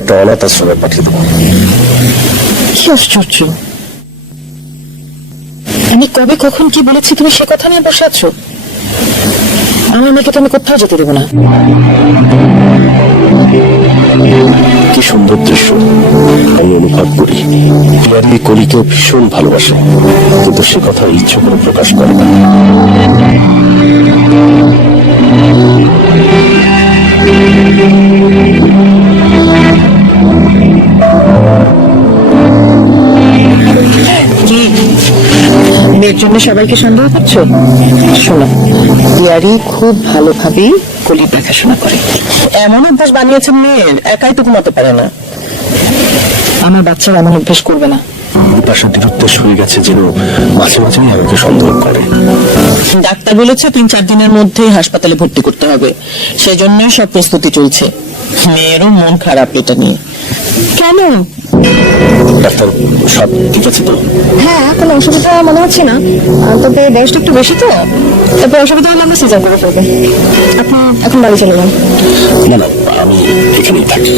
একটা অনাথ আশ্রমে পাঠিয়ে দেবো। কি আশ্চর্য, আমি কবে কখন কি বলেছি তুমি সে কথা নিয়ে বসে আছো? আমার মেয়েকে তো আমি কোথাও যেতে দেবো না। কি সুন্দর দৃশ্য আমি অনুভব করি। পিয়ারি কলিকেও ভীষণ ভালোবাসে, কিন্তু সে কথা ইচ্ছে করে প্রকাশ করে না। মেয়ের জন্য সবাইকে সন্দেহ করছো? শোনো, পিয়ারি খুব ভালোভাবেই কলির দেখাশোনা করে। এমন অভ্যাস বানিয়েছেন মেয়ের, একাই তো ঘুমাতে পারে না। আমার বাচ্চারা এমন অভ্যাস করবে না। বিপাশাদের উদ্দেশ্য হয়ে গেছে যেন মাঝে মাঝে আমাকে সন্দেহ করে। ডাক্তার বলেছে ৩-৪ দিনের মধ্যেই হাসপাতালে ভর্তি করতে হবে, সেজন্য সব প্রস্তুতি চলছে। মেয়েরও মন খারাপ এটা নিয়ে। কেন? ডাক্তার সব ঠিক আছে তো? হ্যাঁ, কোনো অসুবিধা মনে হচ্ছে না, তবে বয়সটা একটু বেশি তো, তারপর অসুবিধা হলে আমরা সিজার করে ফেলবো। আপনি এখন বাড়ি চলে যান। না না, আমি এখানেই থাকি।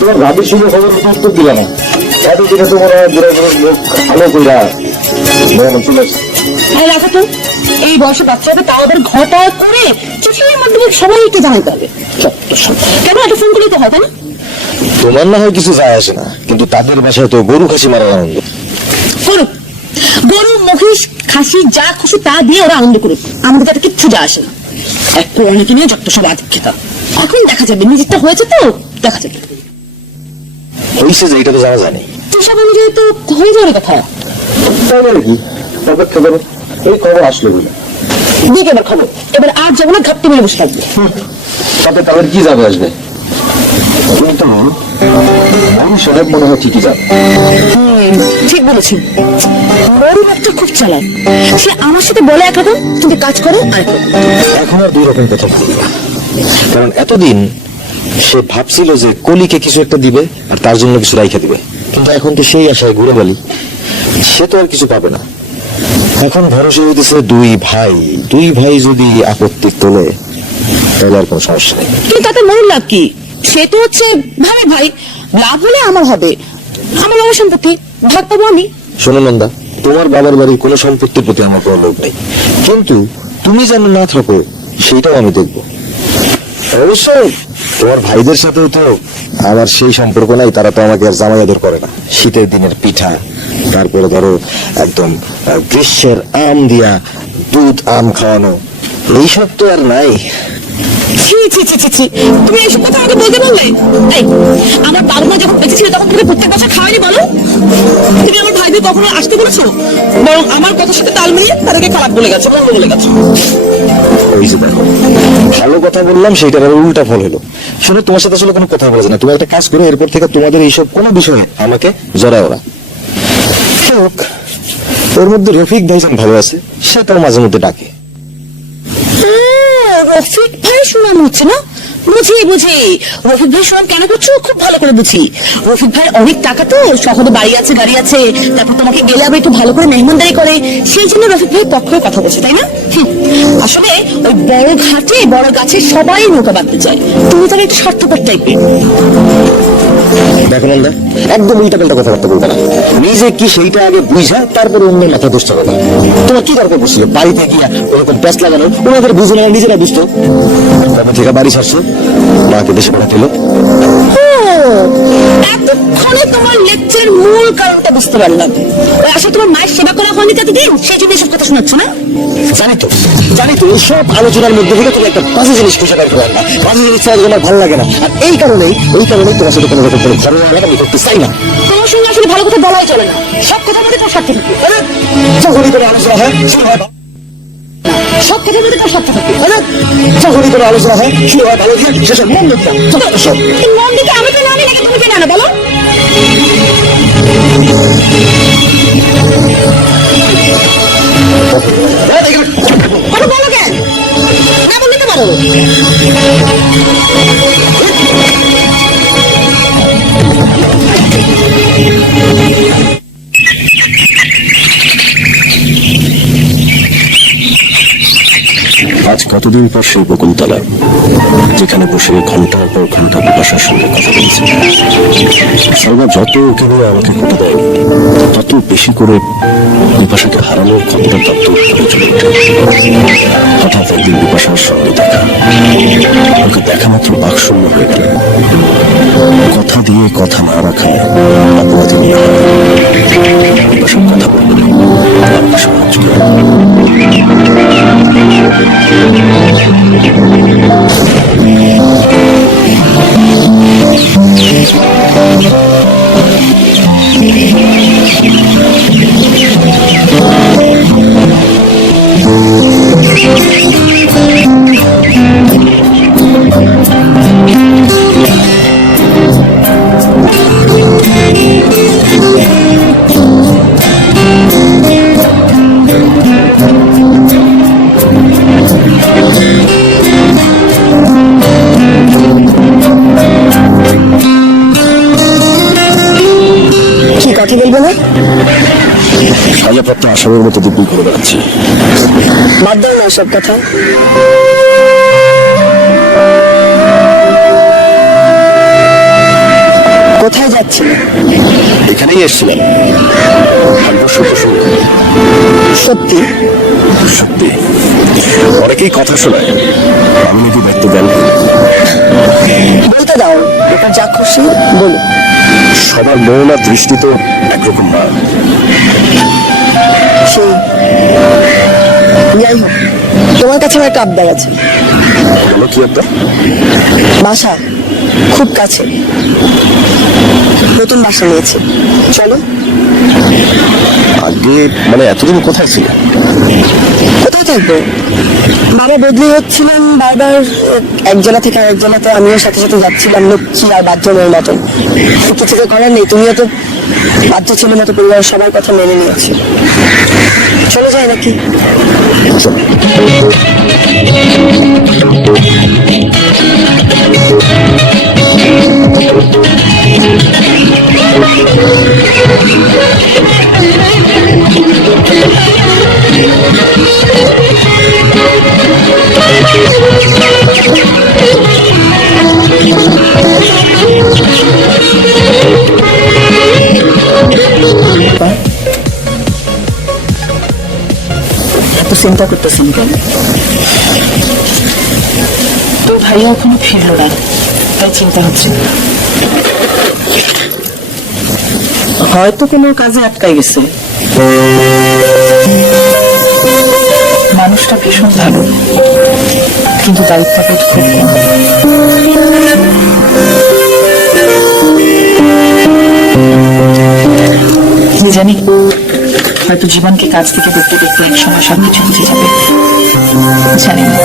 তোমার ভাবির শুভ খবর উত্তর দিলা না। এতদিনে তোমার ভালো কইরা চলে আসছে। রাখো তো, এই বয়সে বাচ্চাদের তাও আবার ঘটা করে চিঠির মাধ্যমে সবাইকে জানাতে হবে। কেন একটা ফোন করলে তো হয়, তাই না? তোমার না হয় কিছু যায় আসে না, কিন্তু তাদের বাসায় তো গরু খাসি মারার আনন্দ। করুক, গরু মহিষ খাসি যা খুশি তা দিয়ে ওরা আনন্দ করুক, আমাদের তাতে কিচ্ছু যা আসে না। এক অনেকে নিয়ে যত সব আদিক্ষেতা। এখন দেখা যাবে, নিজেরটা হয়েছে তো দেখা যাবে। হয়েছে যে এটা তো জানা জানি। হিসাব অনুযায়ী তো হয়ে যাওয়ার কথা। কি অপেক্ষা করো, এই খবর আসলো বলে দেখ এবার খবর। এবার আর যাবো না, ঘাপটি মেরে বসে থাকবে। তাতে তাদের কি যাবে আসবে? কিন্তু মানুষের মনে হয় ঠিকই যাবে। ঠিক বলেছি, বড় একটা খুব চালাক। সে আমার সাথে বলে একরকম, কিন্তু কাজ করে আরেকরকম। এখন আর দুই রকম কথা বলবে না, কারণ এতদিন সে ভাবছিল যে কলিকে কিছু একটা দিবে আর তার জন্য কিছু রাইখা দিবে, কিন্তু এখন তো সেই আশায় ঘুরে বলি সে তো আর কিছু পাবে না। এখন ভরসা হইতেছে দুই ভাই যদি আপত্তি তোলে তাহলে আর কোনো সমস্যা নেই। কিন্তু তাতে মূল লাভ কি? সে তো হচ্ছে ভাই ভাই, লাভ হলে আমার হবে, আমার বাবার সম্পত্তি ভাগ পাবো আমি। শোনো নন্দা, তোমার বাবার বাড়ির কোনো সম্পত্তির প্রতি আমার কোনো লোভ নেই, কিন্তু তুমি যেন না থাকো সেইটাও আমি দেখবো। অবশ্যই তোমার ভাইদের সাথেও তো আমার সেই সম্পর্ক নাই, তারা তো আমাকে আর জামাই আদর করে না। শীতের দিনের পিঠা, তারপরে ধরো একদম গ্রীষ্মের আম দিয়া দুধ আম খাওয়ানো, এইসব তো আর নাই। তুমি এইসব কথা আমাকে বলতে বললে? আমার বাবা মা যখন বেঁচে ছিল তখন তুমি প্রত্যেক বছর খাওয়ানি বলো? তুমি আমার ভাইদের কখনো আসতে বলেছো? বরং আমার কথার সাথে তাল মিলিয়ে তাদেরকে খারাপ বলে গেছো, বলে গেছো। ওই যে দেখো, ভালো কথা বললাম সেইটার উল্টা ফল হলো। শোনো, তোমার সাথে আসলে কোনো কথা বলেছে না। তুমি একটা কাজ করো, এরপর থেকে তোমাদের এইসব কোনো বিষয়ে আমাকে জড়ায় ওরা। ওর মধ্যে রফিক ভাইজান ভালো আছে, সেটাও মাঝে মধ্যে ডাকে। রফিক ভাই সুনাম হচ্ছে না? বুঝি বুঝি, রফিক ভাই সুনাম কেন করছো খুব ভালো করে বুঝি। রফিক ভাই অনেক টাকা তো, শহরে বাড়ি আছে, গাড়ি আছে, তারপর তোমাকে গেলে আবার একটু ভালো করে মেহমানদারি করে, সেই জন্য রফিক ভাই পক্ষে কথা বলছে, তাই না? আসলে ওই বড় ঘাটে বড় গাছে সবাই নৌকা বাঁধতে চায়, তুমি তার একটু স্বার্থপর টাইপের। দেখো নন্দা, একদম উল্টাপাল্টা কথাবার্তা বলবে না। নিজে কি সেইটা আগে বুঝা তারপরে অন্যের মাথা দোষ চালাবে। তোমার কি দরকার পড়ছিল বাড়িতে গিয়া ওরকম প্যাঁচ লাগানো? ওনাদের বুঝে না, নিজেরা বুঝতো। কবে থেকে বাড়ি ছাড়ছো? মাকে দেশে পাঠাতে এতক্ষণে তোমার লেকচারের মূল কারণটা বুঝতে পারলাম। ওই আসলে তোমার মায়ের সেবা করা হয়নি তাতে সেই জন্য এসব কথা শোনাচ্ছ না? জানি তো এইসব আলোচনার মধ্যে থেকে তুমি একটা বাজে জিনিস খুঁজে বের করো না। বাজে জিনিস ছাড়া তোমার ভালো লাগে না, আর এই কারণেই তোমার সাথে কোনো রকম কোনো ঝগড়া আমি করতে চাই না। তোমার সঙ্গে আসলে ভালো কথা বলাই চলে না, সব কথার মধ্যে তার স্বার্থ থাকে। যখনই কোনো আলোচনা হয় শুরু হয় সব কথার মধ্যে তার স্বার্থ থাকে। যখনই কোনো আলোচনা হয় শুরু হয় ভালো দিয়ে, সেসব মন দিতাম সব। মন দিকে আমি কেন আনি নাকি তুমি কেন আনো বলো? কথা বলো কেন? না বললে তো পারো। আজ কতদিন পর সেই বকুলতলা, যেখানে বসে ঘন্টার পর ঘন্টা বিপাশার সঙ্গে কথা বলেছি। সর্বা যত ওকে নিয়ে আমাকে কোটা দেয়, তত বেশি করে বিপাশাকে হারানোর ক্ষমতা তত উপরে চলে ওঠে। হঠাৎ একদিন বিপাশার সঙ্গে দেখা, ওকে দেখা মাত্র বাকশূন্য হয়ে গেল। কথা দিয়ে কথা না রাখায় অপরাধী নিয়ে হয়। বিপাশার কথা বলবে আমাকে সাহায্য করে। কথা বলবো না? সাজাপ্রাপ্ত আসামের মতো দিব্যি করে বেড়াচ্ছে। বাদ দাও না সব কথা। কোথায় যাচ্ছিল? এখানেই এসেছিলাম। সত্যি সত্যি অনেকেই কথা শোনায়, আমি নাকি ব্যক্ত জ্ঞান। বলতে দাও, এটা যা খুশি বলো। সবার মন আর দৃষ্টি তো একরকম না। সেই যাই হোক, তোমার কাছে আমার একটা আবদার আছে। বলো কি আবদার? বাসা খুব কাছে, নতুন বাসা নিয়েছে, চলো। আগে মানে এতদিন কোথায় ছিল? কোথায় থাকবো? বাবা বদলি হচ্ছিলাম বারবার, এক জেলা থেকে আরেক জেলাতে, আমিও সাথে সাথে যাচ্ছিলাম লক্ষ্মী আর বাধ্য মেয়ের মতন। কিছু তো করার নেই, তুমিও তো বাধ্য ছেলের মতো পরিবারের সবার কথা মেনে নিয়েছি। চলে যায় নাকি? চিন্তা করতেছেন কেন? তোর ভাইয়া এখনো ফিরলো না, তাই চিন্তা হচ্ছে। হয়তো কোনো কাজে আটকাই গেছে। মানুষটা ভীষণ ভালো, কিন্তু দায়িত্ববোধ খুব কম। কি জানি, হয়তো জীবনকে কাছ থেকে দেখতে দেখতে এক সময় সবকিছু বুঝে যাবে। জানি না,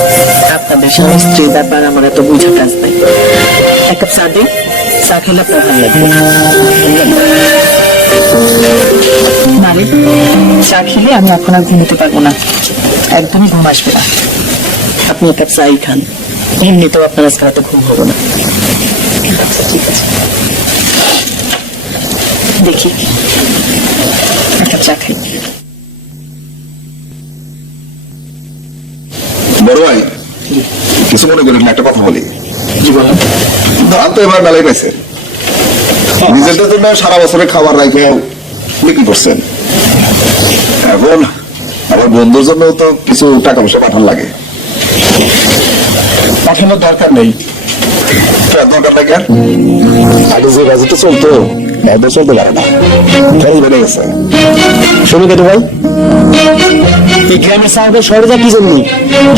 আপনাদের স্বামী স্ত্রীর ব্যাপার আমার এত বুঝা কাজ নাই। এক কাপ চা দিন, চা খেলে আপনার ভালো লাগবে। না রে, চা খেলে আমি এখন আর ঘুমোতে পারবো না, একদমই ঘুম আসবে না। আপনি এক কাপ চাই খান, এমনিতেও আপনার আজকে রাতে ঘুম হবো না। আচ্ছা ঠিক আছে, দেখি এক কাপ চা খাই। বড় ভাই, কিছু মনে করেন না, একটা কথা বলি। কি বলেন? দাম তো এবার মেলাই পাইছে, নিজেদের জন্য সারা বছরের খাবার রাখে বিক্রি করছেন। এখন আমার বন্ধুর জন্য তো কিছু টাকা পয়সা পাঠান লাগে। পাঠানোর দরকার নেই। দরকার লাগে আর? আগে যে বাজেটে চলতো এখন চলতে পারে না, খরচ বেড়ে গেছে। শোনো কেটু ভাই, এই গ্রামের সাহেবের শহরে যা কি জন্য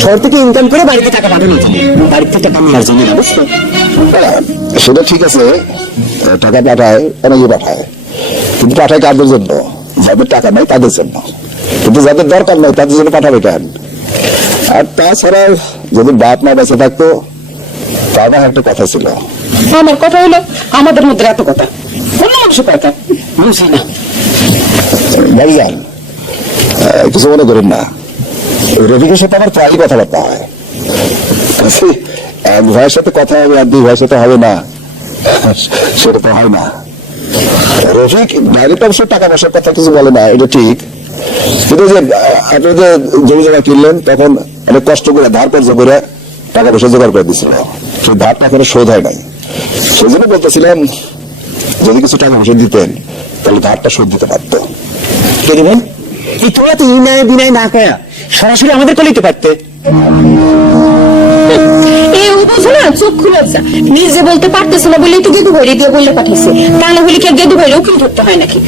শহর থেকে ইনকাম করে বাড়িতে টাকা পাঠানো জন্য, বাড়িতে টাকা নেওয়ার জন্য না, বুঝছো? সেটা ঠিক আছে, টাকা পাঠায়, অনেকে পাঠায়, কিন্তু পাঠায় কাদের জন্য? যাদের টাকা নাই তাদের জন্য। কিন্তু যাদের দরকার নাই তাদের জন্য পাঠাবে কেন? আর তাছাড়া যদি বাপ মা বেঁচে থাকতো, তার একটা কথা ছিল। আমার কথা হলো আমাদের মধ্যে এত কথা, অন্য মানুষের কথা বুঝি না। ভাইজান, কিছু মনে করেন না, রফিকের সাথে আমার প্রায়ই কথাবার্তা হয়। বলছি, এক ভাইয়ের সাথে কথা হবে আর দুই ভাইয়ের সাথে হবে না, সেটা তো হয় না। রফিক ডাইরেক্ট অবশ্য টাকা পয়সার কথা কিছু বলে না, এটা ঠিক, কিন্তু যে আপনি যে জমি জমা কিনলেন তখন অনেক কষ্ট করে ধার কর্জ করে টাকা পয়সা জোগাড় করে দিচ্ছিল, সেই ধারটা এখনো শোধ হয় নাই। সেই জন্য বলতেছিলাম, যদি কিছু টাকা পয়সা দিতেন তাহলে ধারটা শোধ দিতে পারতো। কেটু ভাই, এই তোরা তো ইনায় বিনায় না কয়া সরাসরি আমাদের কলিতে পারতে। এই বুঝো না, চক্ষু লজ্জা, নিজে বলতে পারতেছে না বলেই তো গেদু ভাইরে দিয়ে বললে পাঠাইছে। তা না হলে কি আর গেদু ভাইরে উকিল ধরতে হয় নাকি?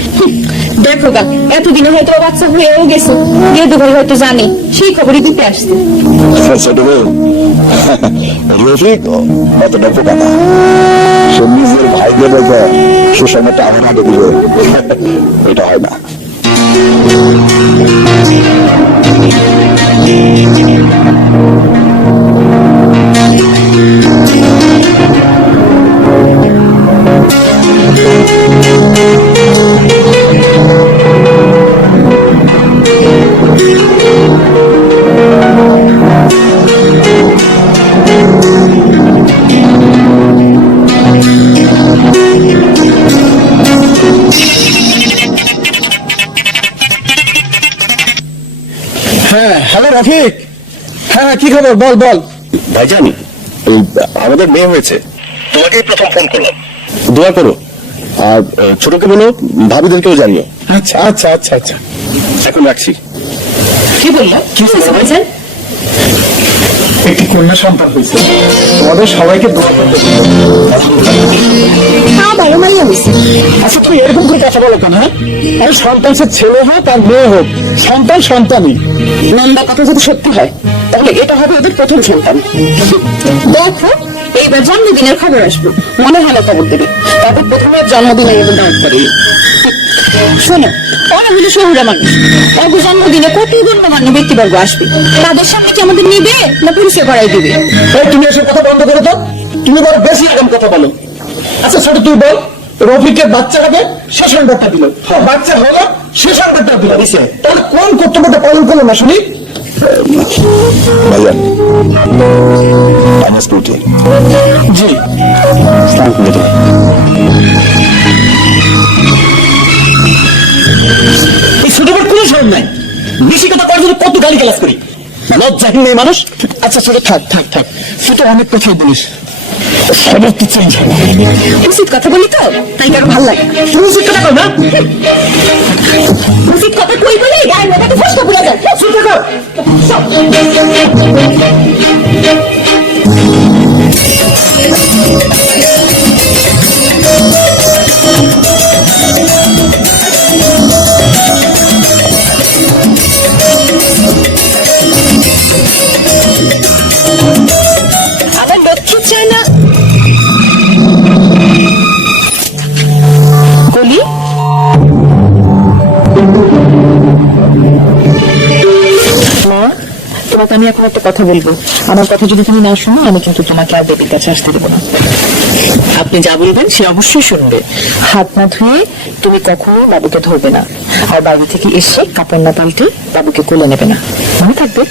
দেখো গা, এতদিনে হয়তো বাচ্চা হয়েও গেছে, গেদু ভাই হয়তো জানে, সেই খবরই দিতে আসছে। রফিক অতটা পোকা না, সে নিজের ভাইদের রেখে সুসময়টা আমার আগে দিবে, এটা হয় না। হ্যাঁ, হ্যালো রফিক। হ্যাঁ, কি খবর? বল বল। ভাইজান, এই আমাদের মেয়ে হয়েছে, তোমাকেই প্রথম ফোন করলাম, দোয়া করো। আর ছোটকে বলো, ভাবিদেরকেও জানিও। আচ্ছা আচ্ছা আচ্ছা আচ্ছা, এখন রাখছি। কি বললো? কি হয়েছে ভাইজান? একটি কন্যা সন্তান হয়েছে, তোমাদের সবাইকে দোয়া করতে বলো। আবারও মাইয়া হয়েছে। আচ্ছা, তুই এরকম করে কথা বলো কেন? হ্যাঁ, আরে সন্তান সে ছেলে হোক আর মেয়ে হোক, সন্তান সন্তানই। নন্দা কথা যদি সত্যি হয় তাহলে এটা হবে ওদের প্রথম সন্তান। দেখো, এইবার জন্মদিনের খবর আসবে। মনে হয় না খবর দেবে, তাদের প্রথমে জন্মদিনে এবং দাওয়াত করে। শোনো, ওরা হলো শহুরা মানুষ, অল্প জন্মদিনে কত গণ্যমান্য ব্যক্তিবর্গ আসবে, তাদের সামনে কি আমাদের নিবে না পরিচয় করাই দিবে? এই, তুমি এসব কথা বন্ধ করে দাও, তুমি বড় বেশি এরকম কথা বলো। আচ্ছা ছোট, তুই বল, রফিকের বাচ্চা হবে সে সংবাদটা দিল, বাচ্চা হলো সে সংবাদটা দিল, তাহলে কোন কর্তব্যটা পালন করলো না শুনি? ভাইজান, আমি স্কুটি। জি, এই ছোট বড় কোনো শরম নাই, বেশি কথা করার জন্য কত গালি গালাজ করি, লজ্জাহীন নেই মানুষ। আচ্ছা ছোট, থাক থাক থাক, তুই তো অনেক কথাই বলিস, খবর তো চেঞ্জ হবে। উচিত কথা বলি তো, তাই কারো ভালো লাগে না। তুই উচিত কথা কর না। উচিত কথা কই বলে গায়ের মধ্যে ফসকা পুরা যায়। চুপ থাকো। আমার লক্ষ্মী চায় না কলি, তোমাকে আমি এখন একটা কথা বলবো, আমার কথা যদি তুমি না শোনো আমি কিন্তু তোমাকে আর বেবির কাছে আসতে দেবো না। আপনি যা বলবেন সে অবশ্যই শুনবে। হাত না ধুয়ে তুমি কখনো বাবুকে ধরবে না, আর বাইরে থেকে এসে কাপড় না পাল্টে বাবুকে কোলে নেবে না, মনে থাকবে।